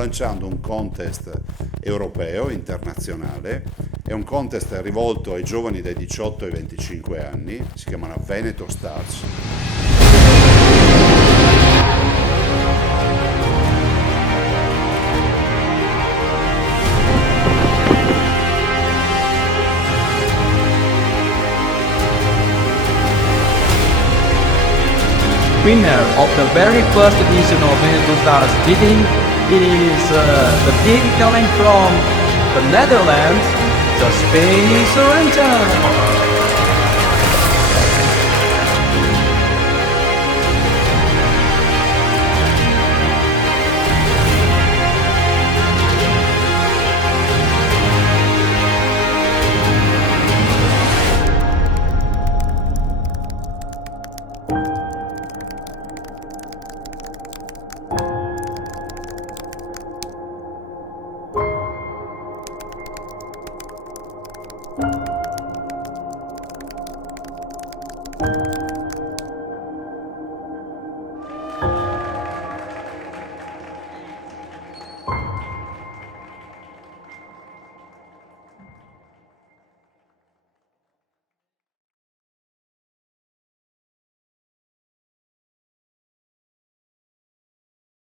lanciando un contest europeo, internazionale. È un contest rivolto ai giovani dai 18 ai 25 anni, si chiamano Veneto Stars. Winner of the very first edition of Veneto Stars Bidding, it is the bid coming from the Netherlands, the Spain Sorrento.